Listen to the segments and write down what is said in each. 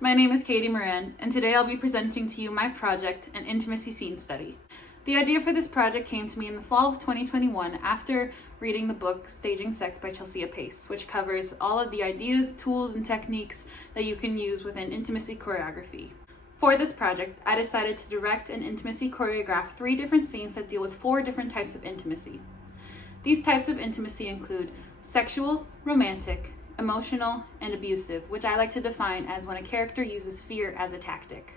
My name is Katie Moran, and today I'll be presenting to you my project, an intimacy scene study. The idea for this project came to me in the fall of 2021 after reading the book Staging Sex by Chelsea Pace, which covers all of the ideas, tools, and techniques that you can use within intimacy choreography. For this project, I decided to direct and intimacy choreograph 3 different scenes that deal with 4 different types of intimacy. These types of intimacy include sexual, romantic, emotional, and abusive, which I like to define as when a character uses fear as a tactic.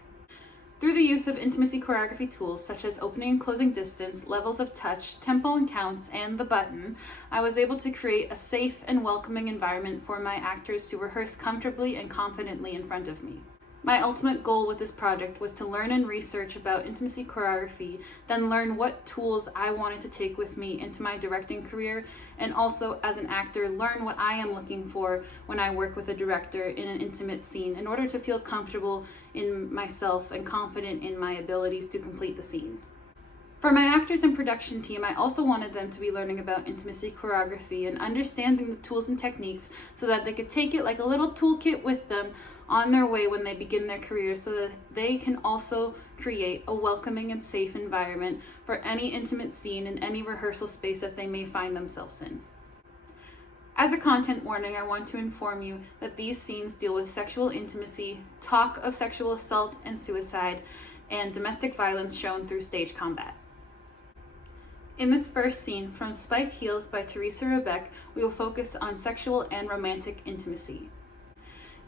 Through the use of intimacy choreography tools such as opening and closing distance, levels of touch, tempo and counts, and the button, I was able to create a safe and welcoming environment for my actors to rehearse comfortably and confidently in front of me. My ultimate goal with this project was to learn and research about intimacy choreography, then learn what tools I wanted to take with me into my directing career, and also as an actor, learn what I am looking for when I work with a director in an intimate scene in order to feel comfortable in myself and confident in my abilities to complete the scene. For my actors and production team, I also wanted them to be learning about intimacy choreography and understanding the tools and techniques so that they could take it like a little toolkit with them on their way when they begin their careers, so that they can also create a welcoming and safe environment for any intimate scene in any rehearsal space that they may find themselves in. As a content warning, I want to inform you that these scenes deal with sexual intimacy, talk of sexual assault and suicide, and domestic violence shown through stage combat. In this first scene, From Spike Heels by Teresa Rebeck, we will focus on sexual and romantic intimacy.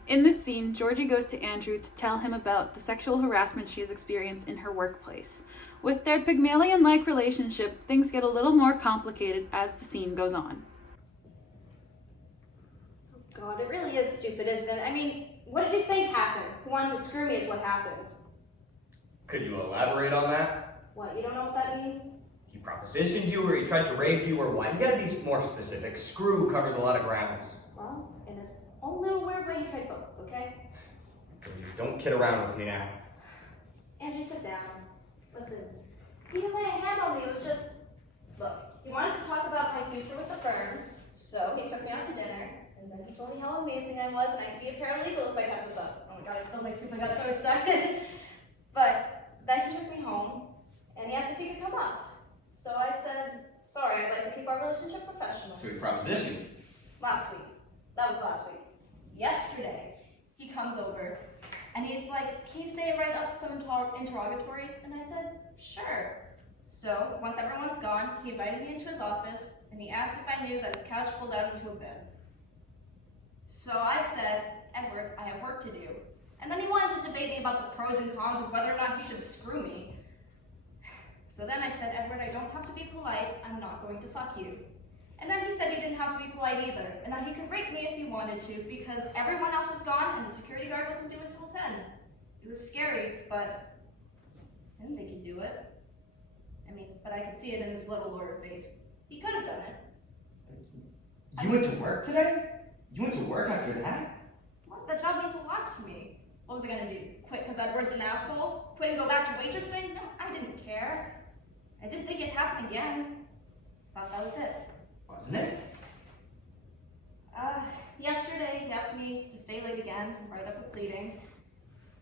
In this scene, Georgie goes to Andrew to tell him about the sexual harassment she has experienced in her workplace. With their Pygmalion-like relationship, things get a little more complicated as the scene goes on. Oh God, it really is stupid, isn't it? I mean, what did you think happened? Who wanted to screw me is what happened. Could you elaborate on that? What, you don't know what that means? He propositioned you, or he tried to rape you, or what? You gotta be more specific. Screw covers a lot of grounds. Well, in his own little weird way, he tried both, okay? Don't kid around with me now. Andrew, sit down. Listen, he didn't lay a hand on me, it was just... Look, he wanted to talk about my future with the firm, so he took me out to dinner, and then he told me how amazing I was, and I could be a paralegal if I kept this up. Oh my God, I spilled my soup, I got so excited. But then he took me home, and he asked if he could come up. So I said, sorry, I'd like to keep our relationship professional. So he propositioned. Last week. That was last week. Yesterday, he comes over, and he's like, can you stay and write up some interrogatories? And I said, sure. So, once everyone's gone, he invited me into his office, and he asked if I knew that his couch pulled out into a bed. So I said, Edward, I have work to do. And then he wanted to debate me about the pros and cons of whether or not he should screw me. So then I said, Edward, I don't have to be polite, I'm not going to fuck you. And then he said he didn't have to be polite either, and that he could rape me if he wanted to, because everyone else was gone and the security guard wasn't due until 10. It was scary, but I didn't think he'd do it. I mean, but I could see it in his little lawyer face. He could have done it. You went to work today? You went to work after that? Well, that job means a lot to me. What was I gonna do? Quit because Edward's an asshole? Quit and go back to waitressing? No, I didn't care. I didn't think it'd happen again. Thought that was it. Wasn't it? Yesterday he asked me to stay late again and write up a pleading.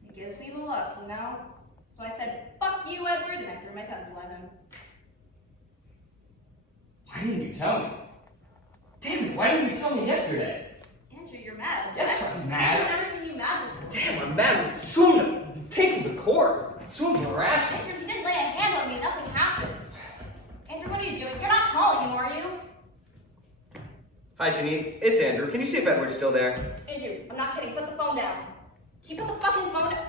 It gives me the look, you know? So I said, fuck you, Edward, and I threw my pencil at him. Why didn't you tell me? Damn it, why didn't you tell me yesterday? Andrew, you're mad. Yes, I'm mad. I've never seen you mad before. Damn, I'm mad. Sue him. Take him to court. Sue him for harassment. Andrew, he didn't lay a hand on me. Nothing happened. Andrew, what are you doing? You're not calling him, are you? Hi, Janine. It's Andrew. Can you see if Edward's still there? Andrew, I'm not kidding. Put the phone down. Can you put the fucking phone down?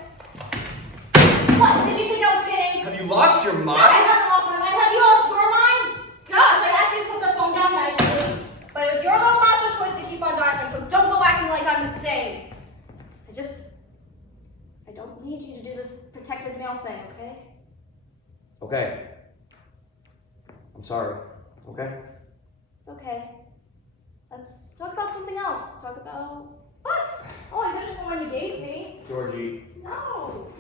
What? Did you think I was kidding? Have you lost your No, I mind? haven't lost my mind. Have you lost your mind? Gosh, I asked you to put the phone down nicely. But it's your little macho choice to keep on dialing, so don't go acting like I'm insane. I don't need you to do this protective male thing, okay? Okay. I'm sorry. Okay? It's okay. Let's talk about something else. Let's talk about books. Oh, I finished the one you gave me. Georgie. No.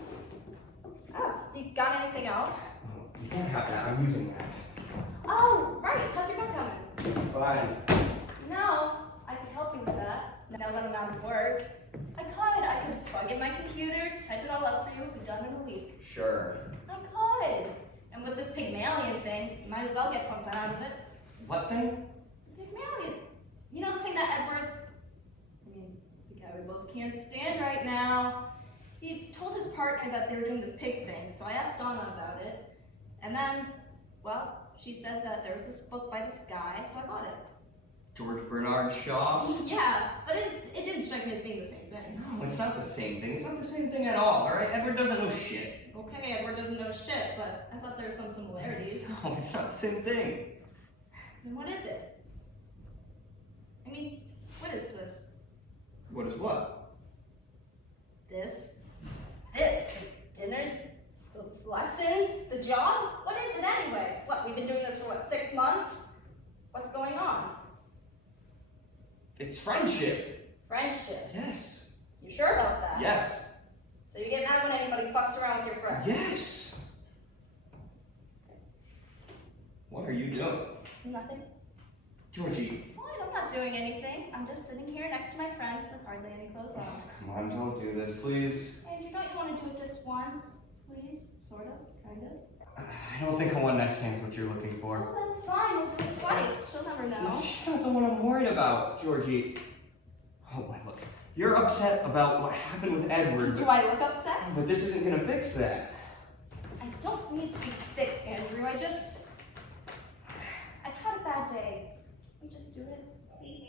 Oh, you got anything else? You can't have that. I'm using that. Oh, right. How's your book coming? Fine. No, I could help you with that. Now that I'm out of work, I could plug plug in my computer, type it all up for you, be done in a week. Sure. I could. And with this Pygmalion thing, you might as well get something out of it. What thing? Pygmalion. You know the thing that Edward, the guy we both can't stand right now, he told his partner that they were doing this pig thing, so I asked Donna about it. And then, well, she said that there was this book by this guy, so I bought it. George Bernard Shaw? Yeah, but it didn't strike me as being the same thing. No, it's not the same thing. It's not the same thing at all, alright? Edward doesn't know shit. Okay, Edward doesn't know shit, but I thought there were some similarities. No, it's not the same thing. And what is it? I mean, what is this? What is what? This, the dinners, the lessons, the job? What is it anyway? What, we've been doing this for 6 months? What's going on? It's friendship. Friendship. Yes. You sure about that? Yes. So you get mad when anybody fucks around with your friends? Yes. What are you doing? Nothing. Georgie. What? I'm not doing anything. I'm just sitting here next to my friend with hardly any clothes on. Come on, don't do this, please. Andrew, don't you want to do it just once? Please? Sort of? Kind of? I don't think a one night stand's what you're looking for. Well, then fine. We'll do it twice. She'll never know. No, she's not the one I'm worried about, Georgie. Oh, boy, look. You're upset about what happened with Edward. Do I look upset? But this isn't gonna fix that. I don't need to be fixed, Andrew. I've had a bad day. Can we just do it, please?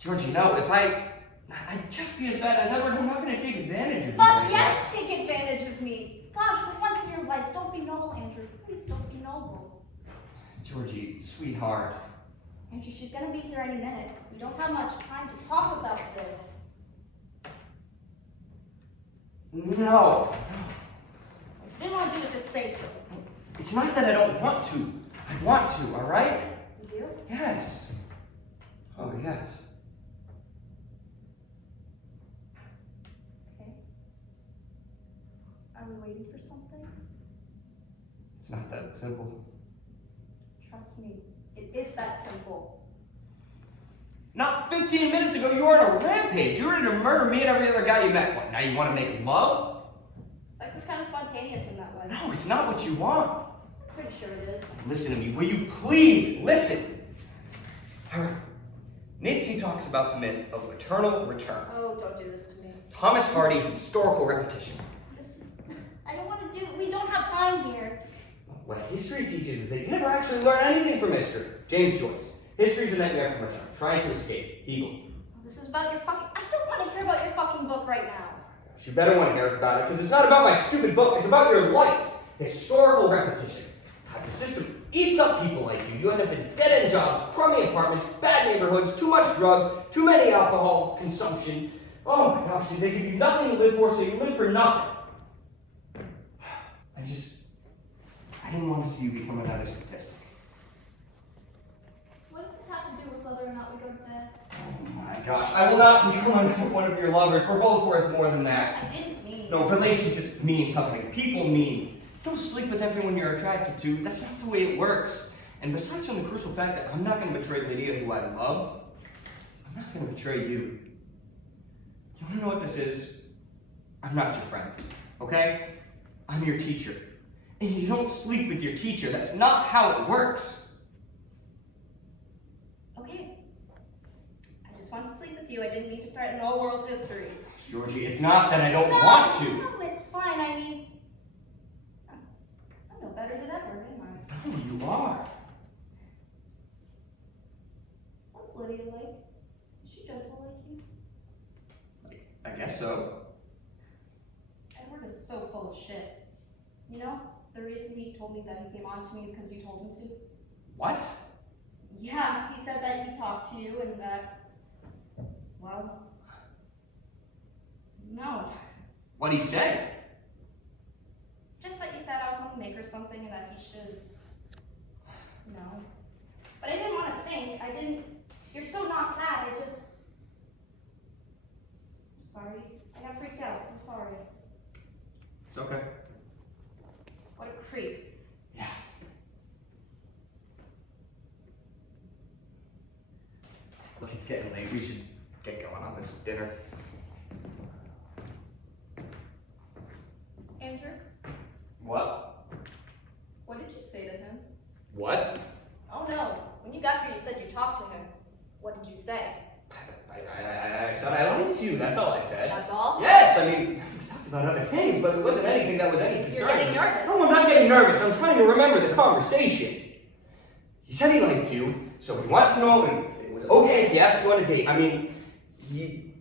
Georgie, no, if I'd just be as bad as Edward, I'm not gonna take advantage of you. But yes, take advantage of me. Gosh, for once in your life, don't be noble, Andrew. Please don't be noble. Georgie, sweetheart. Andrew, she's gonna be here any minute. We don't have much time to talk about this. No. If you didn't want to do it, just say so. It's not that I don't want to. I want to, alright? You do? Yes. Oh, yes. Okay. Are we waiting for something? It's not that simple. Trust me, it is that simple. Not 15 minutes ago, you were on a rampage. You were ready to murder me and every other guy you met. What, now you want to make love? Sex is kind of spontaneous in that way. No, it's not what you want. I'm pretty sure it is. Listen to me. Will you please listen? Alright. Nietzsche talks about the myth of eternal return. Oh, don't do this to me. Thomas Hardy, historical repetition. I don't want to do it. We don't have time here. What history teaches is that you never actually learn anything from history. James Joyce. History's a nightmare from return. Trying to escape. Hegel. This is about your fucking... I don't want to hear about your fucking book right now. You better want to hear about it, because it's not about my stupid book. It's about your life. Historical repetition. God, the system eats up people like you. You end up in dead-end jobs, crummy apartments, bad neighborhoods, too much drugs, too many alcohol consumption. Oh my gosh, they give you nothing to live for, so you live for nothing. I didn't want to see you become another statistic. What does this have to do with whether or not we go to bed? Oh my gosh, I will not become one of your lovers. We're both worth more than that. I didn't mean... No, relationships mean something. People mean. Don't sleep with everyone you're attracted to. That's not the way it works. And besides from the crucial fact that I'm not going to betray Lydia, who I love, I'm not going to betray you. You want to know what this is? I'm not your friend, okay? I'm your teacher. And you don't sleep with your teacher. That's not how it works. Okay. I just want to sleep with you. I didn't mean to threaten all world history. Georgie, it's not that I don't want to. No, it's fine. I mean... I'm no better than ever, am I? No, you are. What's Lydia like? Is she gentle like you? I guess so. Edward is so full of shit. You know, the reason he told me that he came on to me is because you told him to. What? Yeah, he said that he talked to you and that, well, no. What'd he say? Just that you said I was gonna make her something and that he should, no. But I didn't want to think, you're so not that, I'm sorry. I got freaked out, I'm sorry. It's okay. What a creep. Yeah. Look, it's getting late. We should get going on this dinner. Andrew? What? What did you say to him? What? Oh no, when you got here you said you talked to him. What did you say? I said I liked you, that's all I said. That's all? Yes, I mean, we talked about other things, but it wasn't anything that was any concern. You're getting nervous. No, I'm not getting nervous. I'm trying to remember the conversation. He said he liked you, so he wanted to know if it was okay if he asked you on a date. I mean,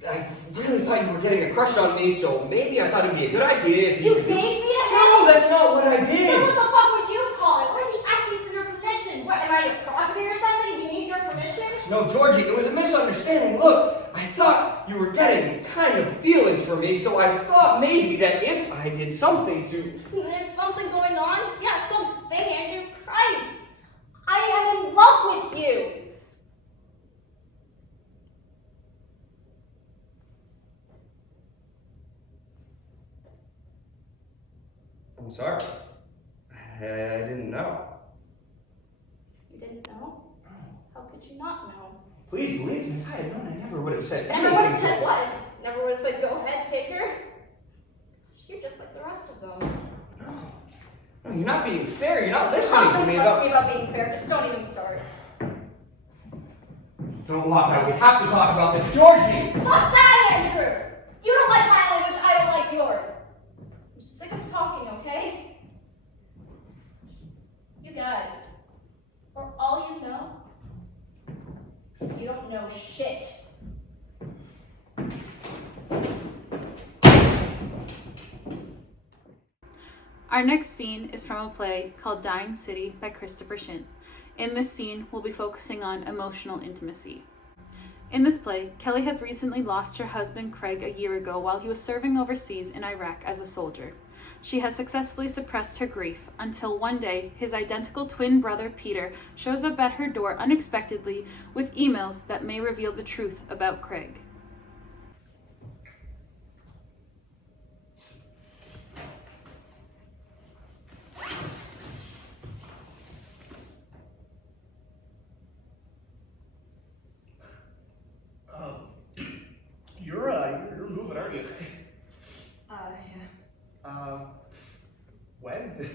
I really thought you were getting a crush on me, so maybe I thought it'd be a good idea if You could gave me a hint? No, that's not what I did. Then what the fuck would you call it? Why is he asking for your permission? What, am I a property or something? He needs your permission? No, Georgie, it was a misunderstanding. Look, I thought you were getting kind of feelings for me, so I thought maybe that if I did something to... There's something going on? Yeah, something, Andrew. Christ! I am in love with you! I'm sorry. I didn't know. You didn't know? How could you not know? Please believe me, if I had known, I never would have said Never anything. would have said what? Never would have said, go ahead, take her? You're just like the rest of them. No, you're not being fair. You're not listening Don't to me talk to me about being fair. Just don't even start. Don't walk out. We have to talk about this, Georgie! Fuck that, Andrew! You don't like my language, I don't like yours. I'm just sick of talking, okay? You guys, for all you know, you don't know shit. Our next scene is from a play called Dying City by Christopher Shint. In this scene, we'll be focusing on emotional intimacy. In this play, Kelly has recently lost her husband Craig a year ago while he was serving overseas in Iraq as a soldier. She has successfully suppressed her grief until one day his identical twin brother Peter shows up at her door unexpectedly with emails that may reveal the truth about Craig. You're moving, aren't you? Yeah. When?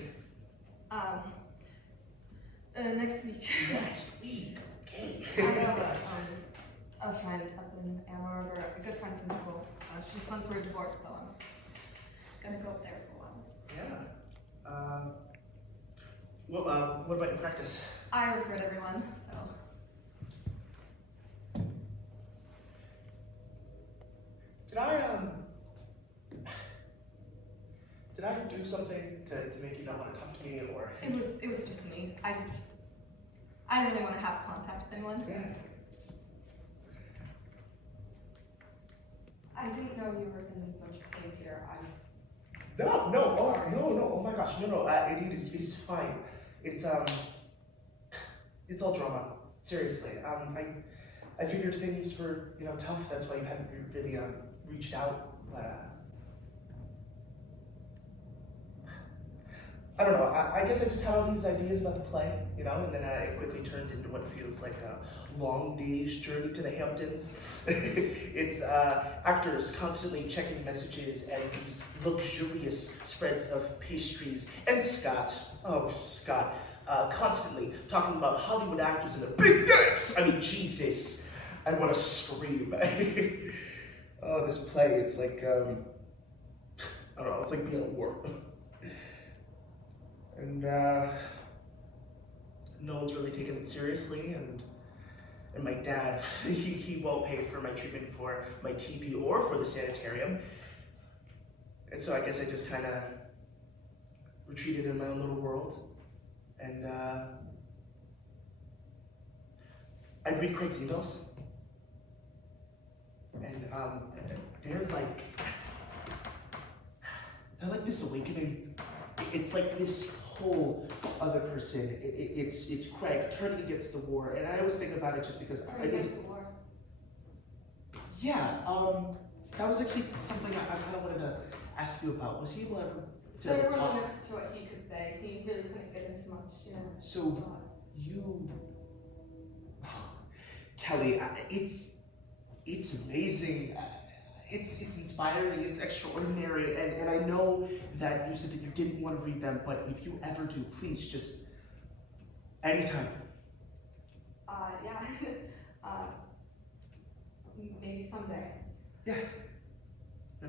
Next week. Next week. Okay. I have a friend up in Ann Arbor, a good friend from school. She's gone through a divorce, so I'm gonna go up there for a while. Yeah. What about your practice? I referred everyone, so. Did I do something to make you not want to talk to me, or? It was just me. I didn't really want to have contact with anyone. Yeah. I didn't know you were in this much pain, Peter. Oh my gosh, no. It is fine. It's all drama. Seriously. I figured things were tough. That's why you hadn't really reached out. I don't know. I guess I just had all these ideas about the play, and then it quickly turned into what feels like a long day's journey to the Hamptons. It's actors constantly checking messages and these luxurious spreads of pastries. And Scott, constantly talking about Hollywood actors and their big dicks. I mean, Jesus, I want to scream. Oh, this play, it's like, I don't know, it's like being at war. And no one's really taking it seriously, and my dad, he won't pay for my treatment for my TB or for the sanitarium. And so I guess I just kind of retreated in my own little world. And I'd read Craig's emails. And they're like this awakening. It's like this whole other person. It's Craig turning against the war, and I always think about it just because Against the war. Yeah, that was actually something I kind of wanted to ask you about. Was he able ever to There were talk? limits to what he could say. He really couldn't get into much, So you, Kelly, it's amazing. It's inspiring, it's extraordinary, and I know that you said that you didn't want to read them, but if you ever do, please just anytime. Yeah. Maybe someday. Yeah. Yeah.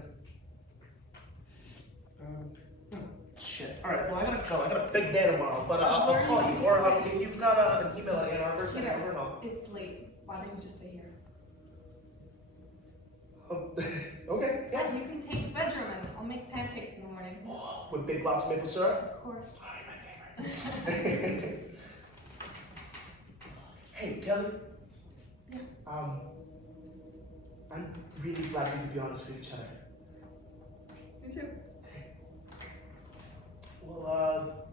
Oh, shit. All right. Well, I gotta go. I got a big day tomorrow, but I'll call you. Or if you've got an email at Ann Arbor, send it over and I'll. It's late. Why don't you just stay here? Okay. Yeah. And you can take the bedroom and I'll make pancakes in the morning. Oh, with Big Lots maple syrup. Of course. Oh, my favorite. Hey, Kelly. Yeah. I'm really glad we could be honest with each other. Me too. Well,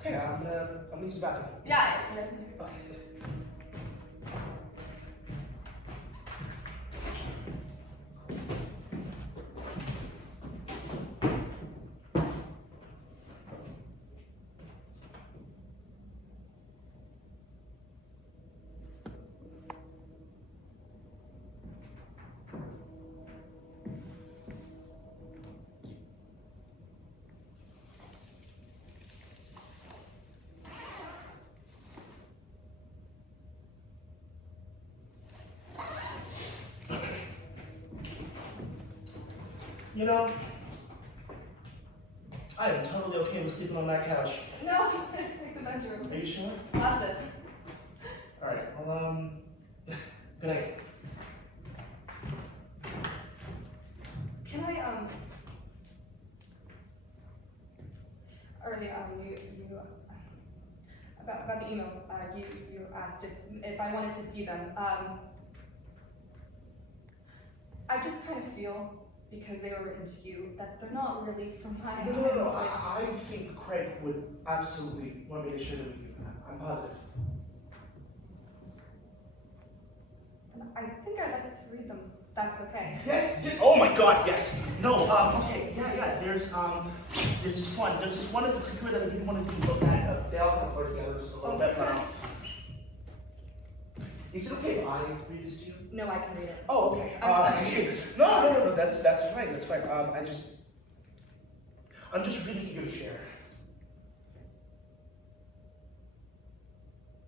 okay, I'm gonna use the bathroom. Yeah, it's right here. Okay. You know, I am totally okay with sleeping on that couch. No, take the bedroom. Are you sure? Positive. All right. Well, good night. Can I, earlier, about the emails, you asked if I wanted to see them. I just kind of feel, because they were written to you, that they're not really from my No. I think Craig would absolutely want me to share them with you. I'm positive. And I think I'd like us to read them. That's okay. Yes. Oh my God. Yes. No. Okay. Yeah. There's this one. There's this one in particular that I really wanted to look at. They all kind of blur together just a little bit. Is it okay if I read this to you? No, I can read it. Oh, okay. I'm sorry. No. That's fine. That's fine. I'm just really eager to share.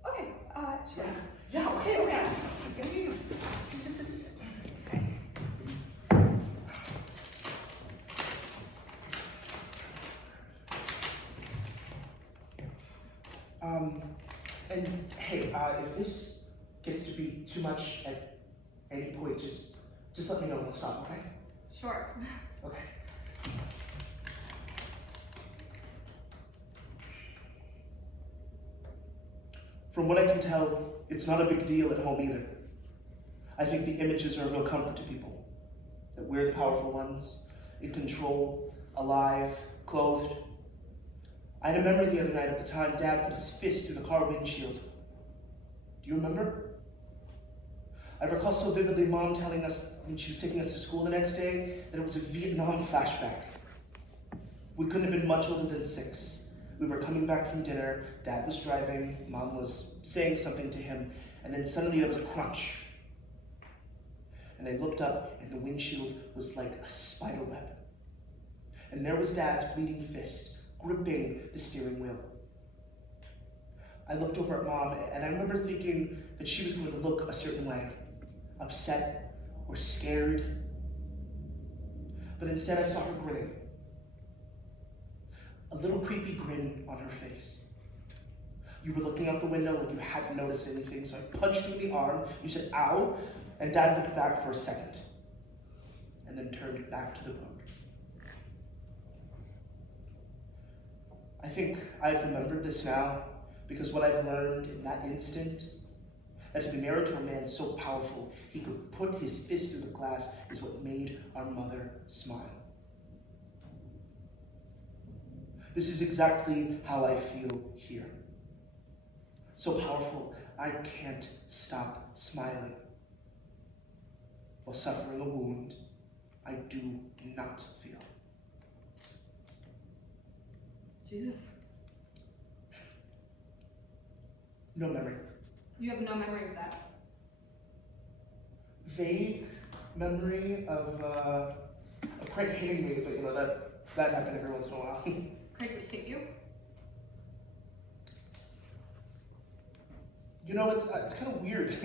Okay. Sure. Yeah. Okay. Okay. Sit. And hey, if this gets to be too much at any point, just let me know and we'll stop, okay? Sure. Okay. From what I can tell, it's not a big deal at home either. I think the images are a real comfort to people. That we're the powerful ones, in control, alive, clothed. I had a memory the other night of the time Dad put his fist through the car windshield. Do you remember? I recall so vividly Mom telling us when she was taking us to school the next day that it was a Vietnam flashback. We couldn't have been much older than 6. We were coming back from dinner, Dad was driving, Mom was saying something to him, and then suddenly there was a crunch. And I looked up and the windshield was like a spider web. And there was Dad's bleeding fist, gripping the steering wheel. I looked over at Mom and I remember thinking that she was going to look a certain way, upset or scared. But instead I saw her grinning. A little creepy grin on her face. You were looking out the window like you hadn't noticed anything, so I punched you in the arm. You said, ow, and Dad looked back for a second, and then turned back to the road. I think I've remembered this now, because what I've learned in that instant, that to be married to a man so powerful, he could put his fist through the glass, is what made our mother smile. This is exactly how I feel here. So powerful, I can't stop smiling. While suffering a wound I do not feel. Jesus. No memory. You have no memory of that. Vague, memory of Craig hitting me, but you know, that happened every once in a while. Craig would hit you? You know, it's kind of weird.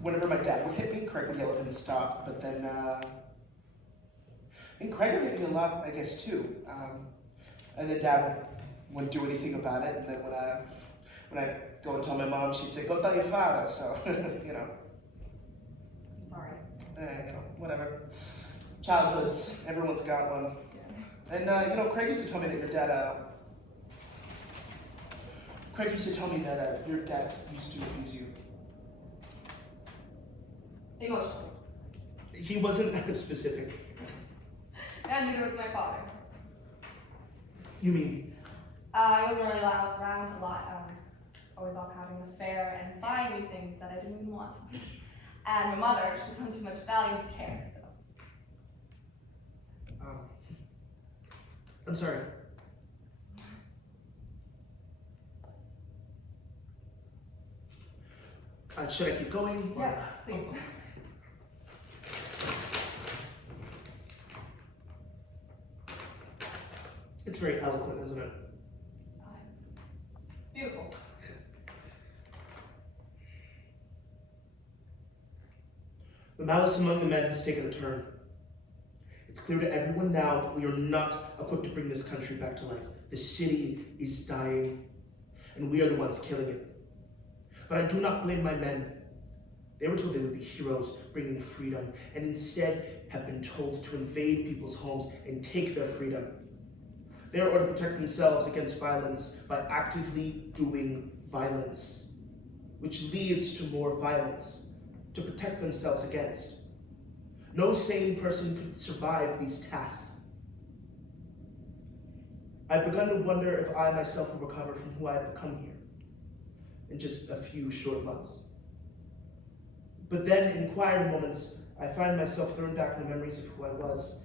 Whenever my dad would hit me, Craig would yell at him to stop, but then, I think Craig would hit me a lot, I guess, too. And then Dad wouldn't do anything about it, and then when I go and tell my mom, she'd say, "Go tell your father," so, you know. I'm sorry. You know, whatever. Childhoods, everyone's got one. Yeah. And, you know, Craig used to tell me that your dad used to abuse you. Emotionally. He wasn't that specific. And neither was my father. You mean? I wasn't really allowed around a lot. Always off having an affair and buying me things that I didn't even want. And my mother, she's on too much value to care. So. I'm sorry. Should I keep going? Or? Yes, please. Oh. It's very eloquent, isn't it? Beautiful. The malice among the men has taken a turn. It's clear to everyone now that we are not equipped to bring this country back to life. The city is dying, and we are the ones killing it. But I do not blame my men. They were told they would be heroes, bringing freedom, and instead have been told to invade people's homes and take their freedom. They are ordered to protect themselves against violence by actively doing violence, which leads to more violence to protect themselves against. No sane person could survive these tasks. I've begun to wonder if I myself will recover from who I have become here in just a few short months. But then, in quieter moments, I find myself thrown back into memories of who I was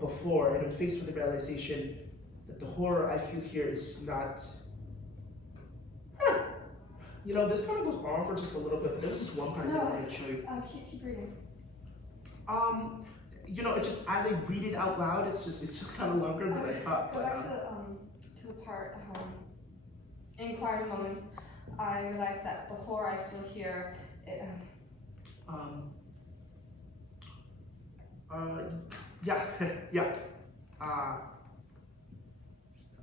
before, and I'm faced with the realization that the horror I feel here is not... You know, this kind of goes on for just a little bit, but there's this one part that I wanted to show you. Keep reading. You know, it just, as I read it out loud, it's just kind of longer than I thought. Go But, back to the part, in quieter moments, I realized that the horror I feel here, yeah.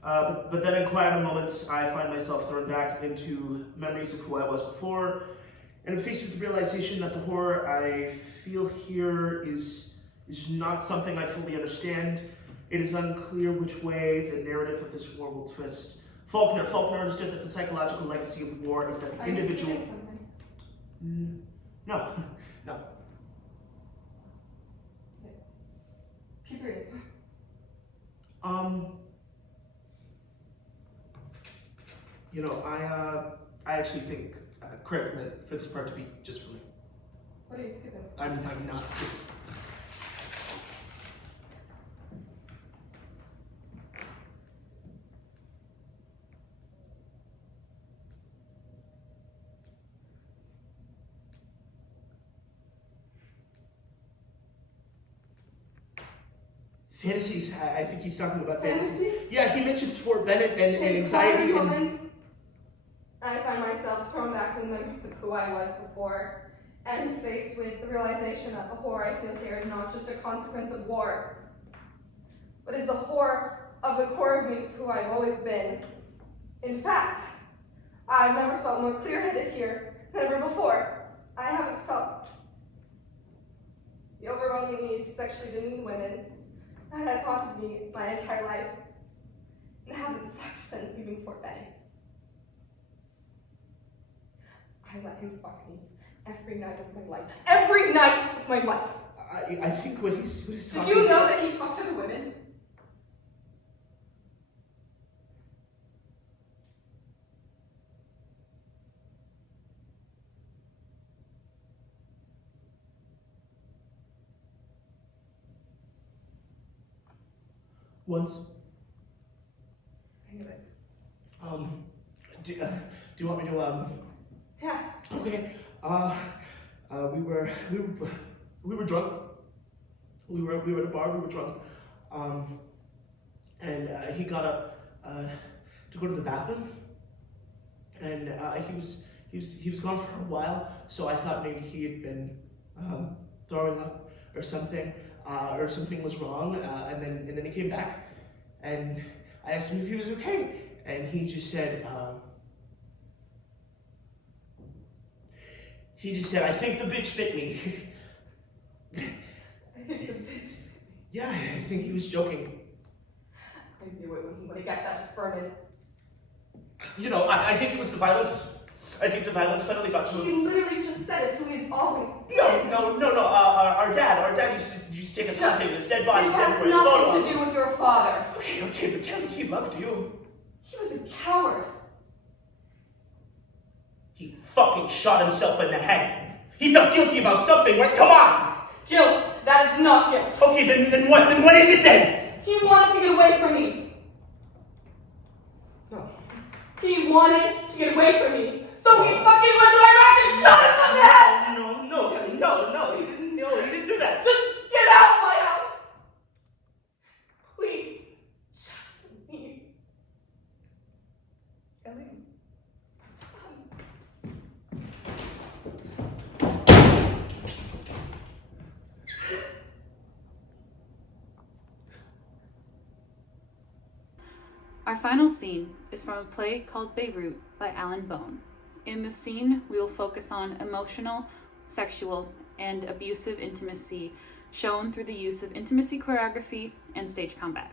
But then in quieter moments, I find myself thrown back into memories of who I was before, and I'm faced with the realization that the horror I feel here is not something I fully understand. It is unclear which way the narrative of this war will twist. Faulkner understood that the psychological legacy of war is that the individual... Are you something? No. Keep reading. You know, I actually think Craig meant for this part to be just for me. What are you skipping? I'm not skipping. Fantasies. I think he's talking about fantasies. Yeah, he mentions Fort Bennett and anxiety. In moments, I find myself thrown back in memories of who I was before, and faced with the realization that the horror I feel here is not just a consequence of war, but is the horror of the core of me of who I've always been. In fact, I've never felt more clear-headed here than ever before. I haven't felt the overwhelming need to sexually demean women that has haunted me my entire life, and I haven't fucked since leaving Fort Bennett. I let him fuck me every night of my life. Every night of my life! I think what he's talking Did you know that he fucked other women? Once. I knew it. Do you want me to, Yeah. Okay. we were drunk. We were at a bar. We were drunk, and he got up to go to the bathroom, and he was gone for a while. So I thought maybe he had been throwing up or something was wrong. And then he came back, and I asked him if he was okay, and he just said. I think the bitch bit me. I think the bitch. Yeah, I think he was joking. I knew it when he got that farted. You know, I think it was the violence. I think the violence finally got to He him. literally just said it, so he's always. No. Our dad used to take us hunting. There's dead bodies This has everywhere. nothing to do with your father. Okay, but Kelly, he loved you. He was a coward. He fucking shot himself in the head. He felt guilty about something, right? Come on! Guilt. That is not guilt. Okay, then what? Then what is it then? He wanted to get away from me. No. He wanted to get away from me. So he fucking went to Iraq and shot us in the head! No, Kelly, no, he didn't do that. Just get out of my house! Please. Just leave. Kelly. Our final scene is from a play called Beirut by Alan Bone. In this scene, we will focus on emotional, sexual, and abusive intimacy shown through the use of intimacy choreography and stage combat.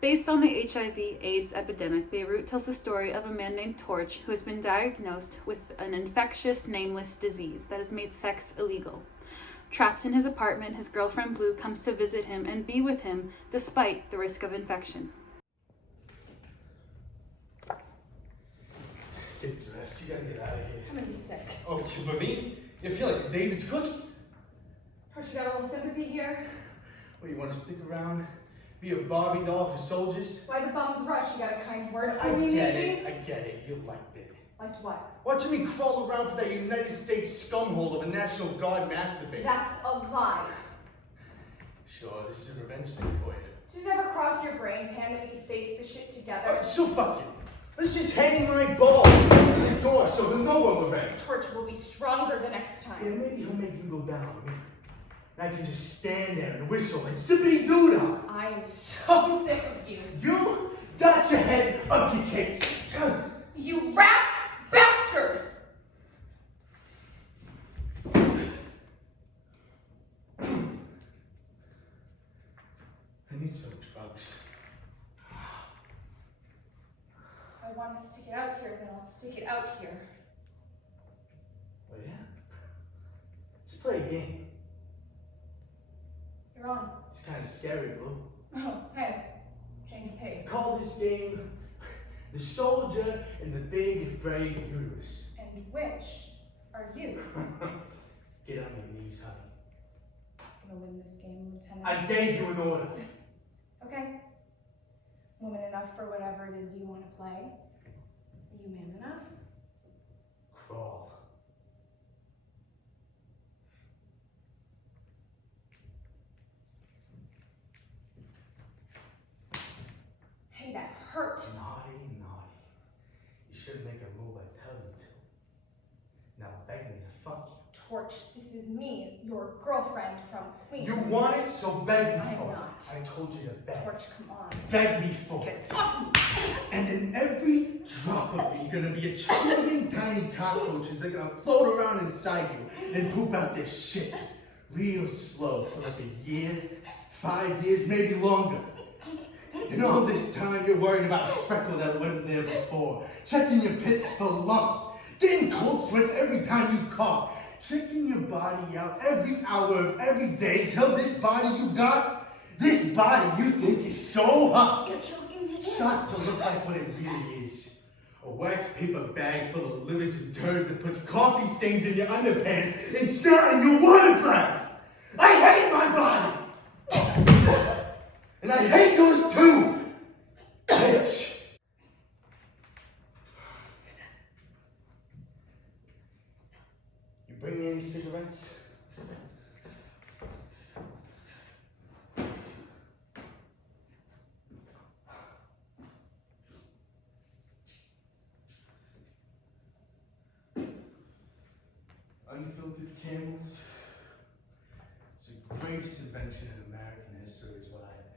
Based on the HIV/AIDS epidemic, Beirut tells the story of a man named Torch who has been diagnosed with an infectious, nameless disease that has made sex illegal. Trapped in his apartment, his girlfriend Blue comes to visit him and be with him despite the risk of infection. Get dressed. You gotta get out of here. I'm gonna be sick. Oh, but me? You feel like a David's cookie? Heard you got a little sympathy here. What, you want to stick around? Be a Barbie doll for soldiers? Why the bum's rush? You got a kind word I for me, get maybe? it. I get it. You liked it. Liked what? Watching me crawl around for that United States scumhole of a National Guard masturbate. That's a lie. Sure, this is a revenge thing for you. Did it ever cross your brain, Pan, that we could face this shit together? So fuck it. Let's just hang my balls over the door so that no one will revenge. Torch will be stronger the next Yeah, time. maybe he'll make you go down. I can just stand there and whistle and sippity doo dah. I am so sick of you. You got your head up your case. You rat bastard! I need some drugs. I want to stick it out here, then I'll stick it out here. Oh yeah? Let's play a game. You're on. It's kind of scary, Blue. Oh, hey. Change the pace. Call this game The Soldier in the Big Brave Uterus. And which are you? Get on your knees, honey. Gonna win this game, Lieutenant? I gave you an order. Okay. Woman enough for whatever it is you want to play? Are you man enough? Crawl. Hey, that hurt. Naughty. You shouldn't make a move I tell you to. Now beg me to fuck you. Torch, this is me, your girlfriend from Queens. You want it, so beg me I'm for not. it. I told you to beg. Torch, come on. Beg me for it. And in every drop of me, gonna be a trillion tiny cockroaches that are gonna float around inside you and poop out their shit. Real slow for like a year, 5 years, maybe longer. And all this time you're worrying about a freckle that wasn't there before. Checking your pits for lumps. Getting cold sweats every time you cough. Checking your body out every hour of every day till this body you got, this body you think is so hot, You're choking me. starts to look like what it really is. A wax paper bag full of livers and turds that puts coffee stains in your underpants and snot in your water glass. I hate my body! And I hate yours too! Bitch! cigarettes? Unfiltered candles. It's the greatest invention in American history, is what I think.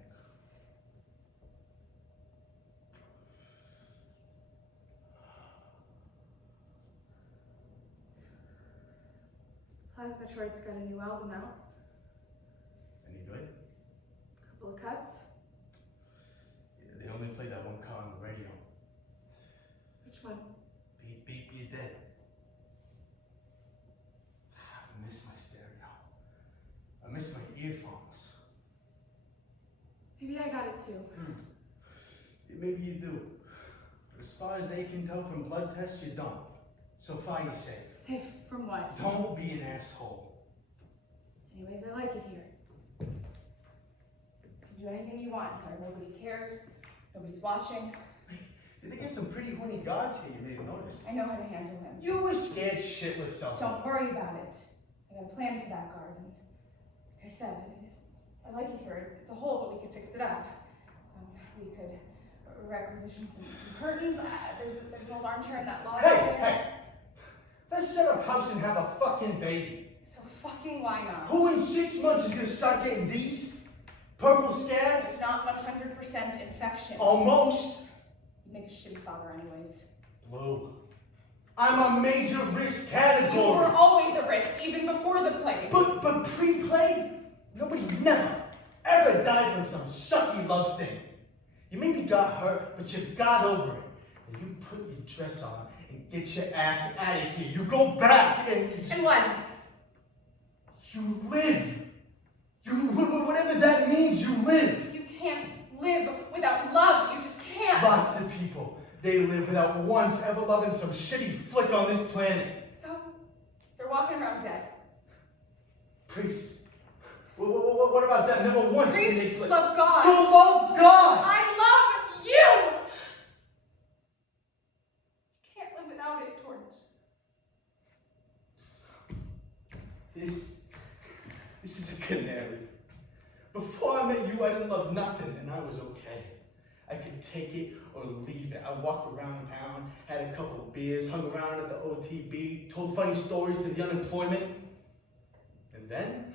Plasma Detroit's got a new album out. Any good? Couple of cuts. Yeah, they only play that one car on the radio. Which one? Beep, beep, you're dead. I miss my stereo. I miss my earphones. Maybe I got it too. Yeah, maybe you do. But as far as they can tell from blood tests, you don't. So far, you're safe. Safe from what? Don't be an asshole. Anyways, I like it here. You can do anything you want here. Nobody cares. Nobody's watching. Did they get some pretty horny guards here you didn't notice? I know how to handle him. You were scared shitless of them. Don't worry about it. I got a plan for that garden. Like I said, I like it here. It's a hole, but we could fix it up. We could requisition some curtains. There's an alarm chair in that loft. Hey! Let's set up house and have a fucking baby. So fucking why not? Who in 6 months is gonna start getting these? Purple scabs? It's not 100% infection. Almost. You make a shitty father anyways. Blue. I'm a major risk category. You were always a risk, even before the plague. But pre-plague? Nobody never, ever died from some sucky love thing. You maybe got hurt, but you got over it. And you put your dress on and get your ass out of here. You go back and... And what? You live. Whatever that means, you live. You can't live without love. You just can't. Lots of people, they live without once ever loving some shitty flick on this planet. So, they're walking around dead. Priests. What about that? Never once did they Priests flick. love God. So love God! I love you! You can't live without it, Torch. This is a canary. Before I met you, I didn't love nothing, and I was okay. I could take it or leave it. I walked around town, had a couple of beers, hung around at the OTB, told funny stories to the unemployment. And then,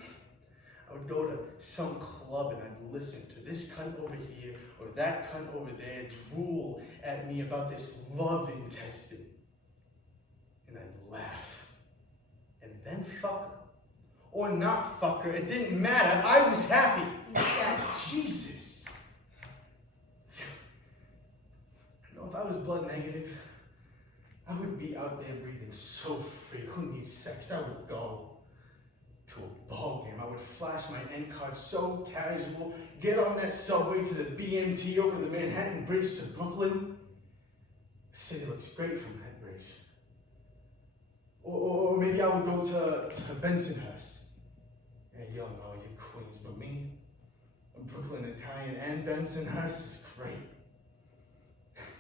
I would go to some club and I'd listen to this cunt over here or that cunt over there drool at me about this love intestine. And I'd laugh. And then fuck her. Or not fuck her, it didn't matter. I was happy. Yeah. Jesus. You know, if I was blood negative, I would be out there breathing so free. Who needs sex? I would go to a ball game. I would flash my end card so casual, get on that subway to the BMT over the Manhattan Bridge to Brooklyn. The city looks great from that bridge. Or maybe I would go to Bensonhurst. And y'all know you queens, but me, a Brooklyn Italian and Bensonhurst is great.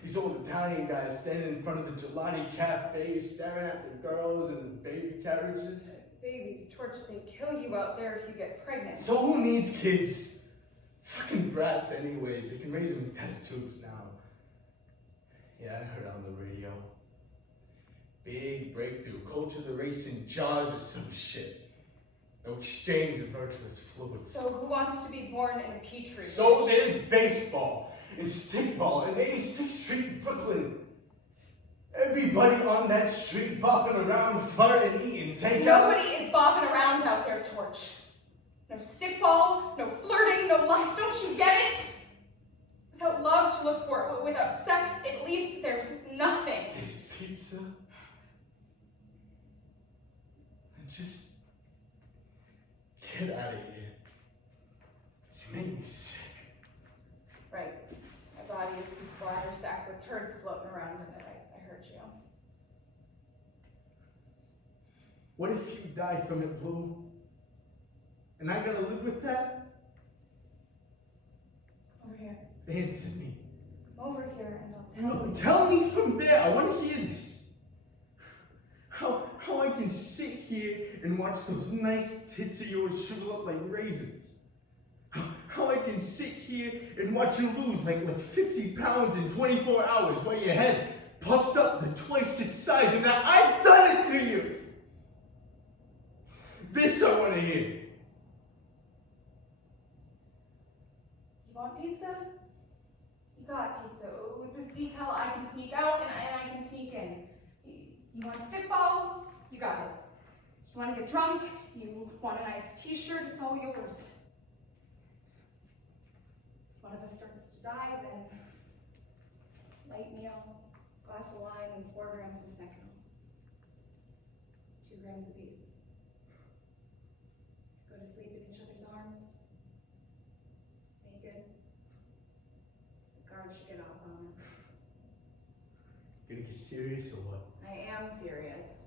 These old Italian guys standing in front of the gelati cafes, staring at the girls and the baby carriages. Babies, Torch, they kill you out there if you get pregnant. So who needs kids? Fucking brats anyways. They can raise them in test tubes now. Yeah, I heard on the radio. Big breakthrough. Culture the race in jars or some shit. No exchange of virtuous fluids. So who wants to be born in a petri dish? So there's baseball and stickball and 86th Street in Brooklyn. Everybody on that street bopping around, flirting, eating takeout. Nobody is bopping around out there, Torch. No stickball, no flirting, no life. Don't you get it? Without love to look for, without sex, at least there's nothing. There's pizza. And just get out of here. You make me sick. Right. My body is this bladder sack with turds floating around in it. I heard you. What if you die from it, Blue? And I gotta live with that? Over here. Answer me. Come over here and I'll tell No, you. tell me from there. I want to hear this. How I can sit here and watch those nice tits of yours shrivel up like raisins. How I can sit here and watch you lose like 50 pounds in 24 hours while your head puffs up to twice its size, and now I've done it to you. This I want to hear. You want pizza? You got pizza. With this decal, I can sneak out and I can sneak in. You want a stickball? You got it. You want to get drunk? You want a nice t-shirt? It's all yours. If one of us starts to die, then light meal, glass of wine, and 4 grams of Secco. 2 grams apiece. Go to sleep in each other's arms. Naked. The guard should get off on it. Gonna get serious or what? I am serious.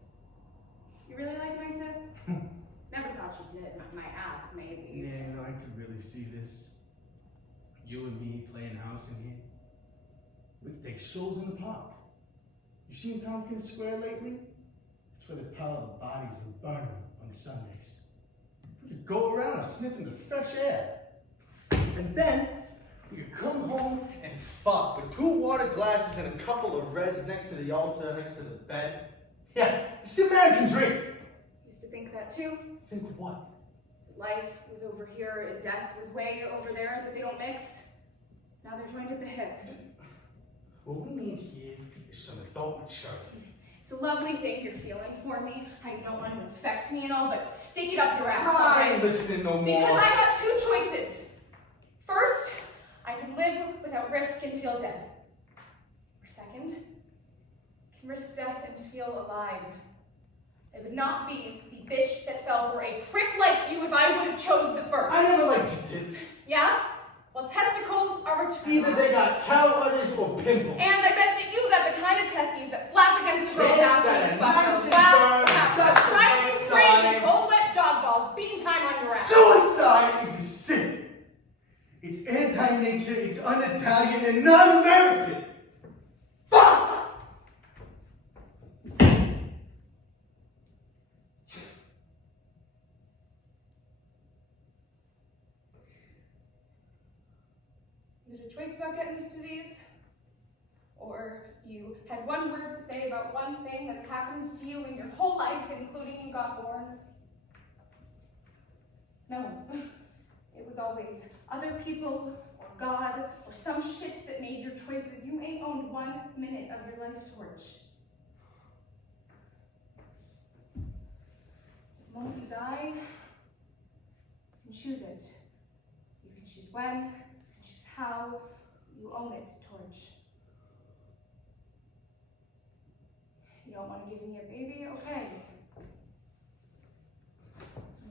You really like my tits? Never thought you did. My ass, maybe. Man, I could really see this. You and me playing house in here. We could take strolls in the park. You seen Tompkins Square lately? That's where the pile of bodies are burning on Sundays. We could go around sniffing the fresh air. And then we could come home and fuck with 2 water glasses and a couple of reds next to the altar, next to the bed. Yeah, it's the American dream. Used to think that too. Think what? That life was over here and death was way over there, that they don't mix. Now they're joined at the hip. What we need here is some adult maturity. It's a lovely thing you're feeling for me, how you don't want to infect me and all, but stick it up your ass. I ain't alright? listening no more. Because I got 2 choices. First, I can live without risk and feel dead. Or second, I can risk death and feel alive. I would not be the bitch that fell for a prick like you if I would have chose the first. I never liked your tits. Yeah? Well, testicles are returned. Either they got cow udders or pimples. And I bet that you got the kind of testes that flap against a girl's Yes, ass that when you fuck her. nice and Well, firm, such a try nice to crazy size. cold wet dog balls, beating time on your ass. Suicide is a sin. It's anti-nature, it's un-Italian, and non-American. Fuck! You had a choice about getting this disease, or you had one word to say about one thing that's happened to you in your whole life, including you got born. No, it was always other people, or God, or some shit that made your choices. You ain't owned 1 minute of your life torch. The moment you die, you can choose it. You can choose when, you can choose how, you own it, torch. You don't want to give me a baby? Okay.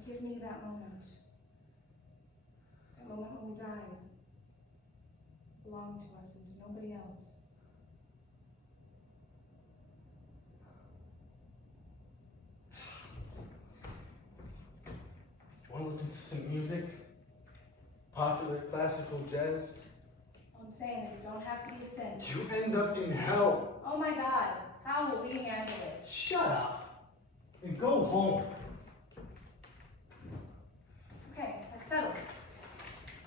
Give me that moment. That moment when we die. It belonged to us and to nobody else. You want to listen to some music? Popular classical jazz? All I'm saying is it don't have to be a sin. You end up in hell. Oh my God, how will we handle it? Shut up and go home. Okay, that's settled.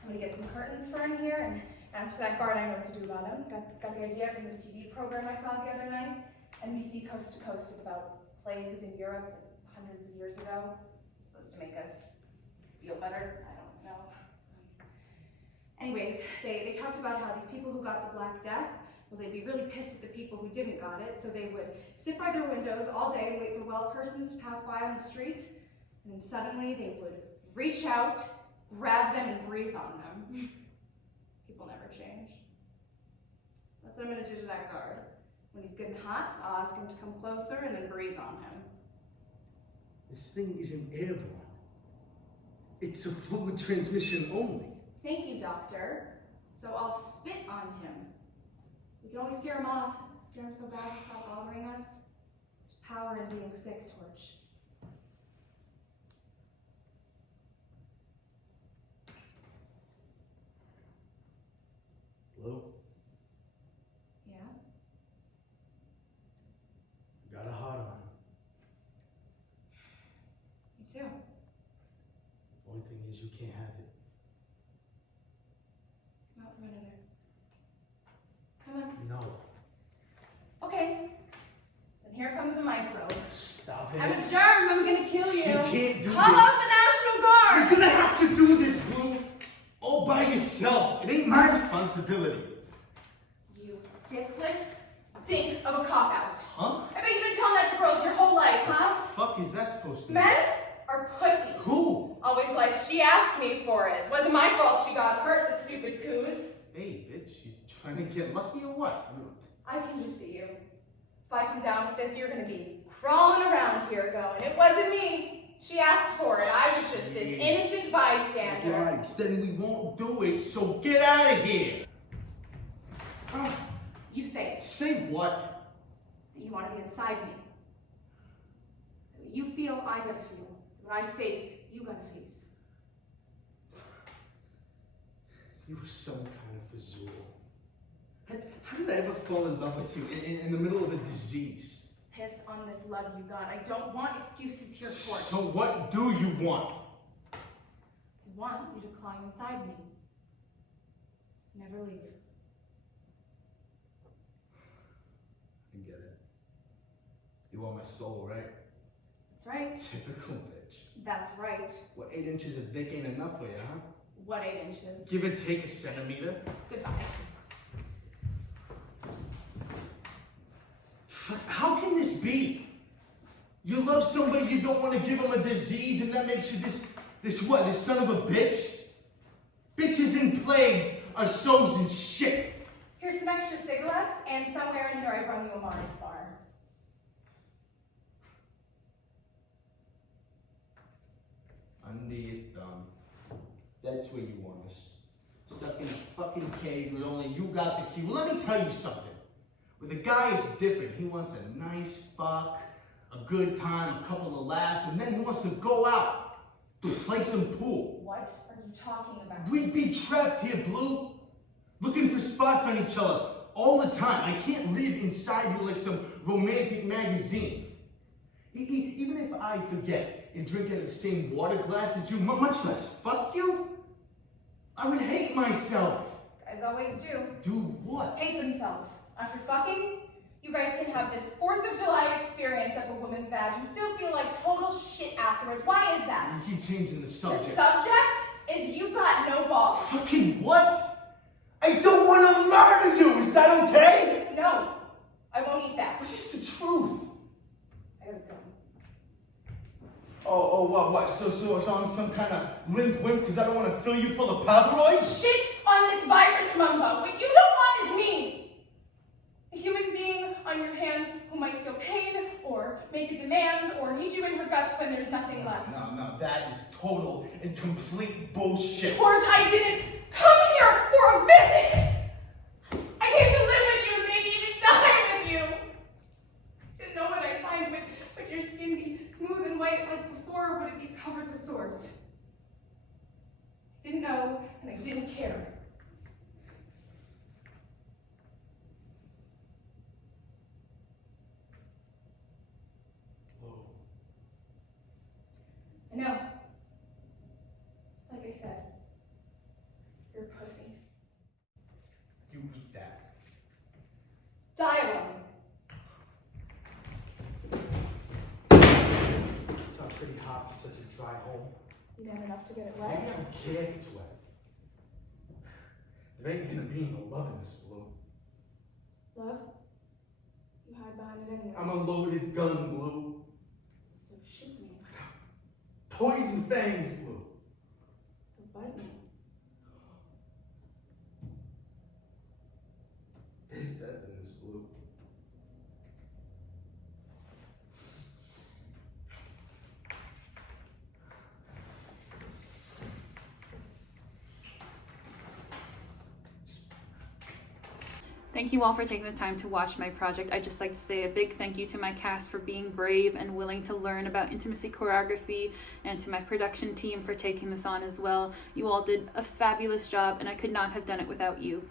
I'm gonna get some curtains for in here, and as for that guard, I know what to do about him. Got the idea from this TV program I saw the other night. NBC Coast to Coast. It's about plagues in Europe hundreds of years ago. It's supposed to make us feel better. I don't know. Anyways, they talked about how these people who got the Black Death, well, they'd be really pissed at the people who didn't got it, so they would sit by their windows all day and wait for well persons to pass by on the street, and then suddenly they would reach out, grab them, and breathe on them. People never change. So that's what I'm gonna do to that guard. When he's getting hot, I'll ask him to come closer and then breathe on him. This thing isn't airborne. It's a fluid transmission only. Thank you, doctor. So I'll spit on him. We can always scare him off. Scare him so bad he'll stop bothering us. There's power in being sick, Torch. Hello? Yeah? Got a hot on. only thing is you can't have it. Come out from under there. Come on. No. Okay. Then here comes a micro. Stop it. I'm a germ. I'm gonna kill you. You can't do Come this. out the National Guard. You're gonna have to do this, Blue, all by yourself. It ain't my responsibility. You dickless dink of a cop-out. Huh? I bet you've been telling that to girls your whole life, huh? Fuck is that supposed to be? Men are pussies. Who? Always like, she asked me for it. Wasn't my fault she got hurt, the stupid coos. Hey, bitch, you trying to get lucky or what? I can just see you. If I come down with this, you're gonna be crawling around here going, it wasn't me. She asked for it. I was just this innocent bystander. Right, then we won't do it, so get out of here. You say it. Say what? That you want to be inside me. What you feel, I gotta feel. What I face, you gotta face. You were some kind of fazool. How did I ever fall in love with you in the middle of a disease? Piss on this love you got. I don't want excuses here for it. So what do you want? I want you to climb inside me. Never leave. I get it. You want my soul, right? That's right. Typical bitch. That's right. What, 8 inches of dick ain't enough for you, huh? What 8 inches? Give or take a centimeter? Goodbye. How can this be? You love somebody, you don't want to give them a disease, and that makes you this son of a bitch? Bitches and plagues are sows and shit. Here's some extra cigarettes, and somewhere in here I brung you a Mars bar. Under your thumb. That's where you want us. Stuck in a fucking cage where only you got the key. Well, let me tell you something. With the guy, it's different. He wants a nice fuck, a good time, a couple of laughs, and then he wants to go out to play some pool. What are you talking about? We'd be trapped here, Blue, looking for spots on each other all the time. I can't live inside you like some romantic magazine. Even if I forget and drink out of the same water glass as you, much less fuck you, I would hate myself. Guys always do. Do what? Hate themselves. After fucking, you guys can have this 4th of July experience of a woman's vag and still feel like total shit afterwards. Why is that? You keep changing the subject. The subject is you got no balls. Fucking what? I don't want to murder you. Is that okay? No, I won't eat that. But it's the truth. I gotta go. Oh, what? So I'm some kind of limp wimp because I don't want to fill you full of Polaroids? Shit on this virus mumbo. What you don't want is me. A human being on your hands who might feel pain or make a demand or need you in her guts when there's nothing left. No, that is total and complete bullshit. George, I didn't come here for a visit. I came to live with you and maybe even die with you. Didn't know what I'd find. Would your skin be smooth and white like before, or would it be covered with sores? I didn't know, and I didn't care. Whoa. I know. It's like I said. You're a pussy. You eat that. Die alone. It's not pretty hot for such a dry home. You done enough to get it I wet? don't care if it's wet. There ain't gonna be no love in this, Blue. Love? You hide behind it anyways. I'm a loaded gun, Blue. So shoot me. Poison fangs, Blue. So bite me. There's death in this, Blue. Thank you all for taking the time to watch my project. I'd just like to say a big thank you to my cast for being brave and willing to learn about intimacy choreography, and to my production team for taking this on as well. You all did a fabulous job, and I could not have done it without you.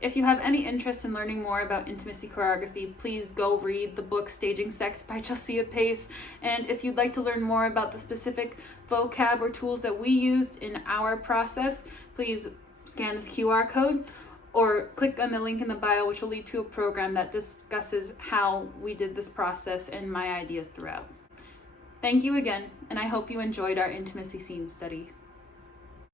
If you have any interest in learning more about intimacy choreography, please go read the book Staging Sex by Chelsea Pace. And if you'd like to learn more about the specific vocab or tools that we used in our process, please scan this QR code or click on the link in the bio, which will lead to a program that discusses how we did this process and my ideas throughout. Thank you again, and I hope you enjoyed our intimacy scene study.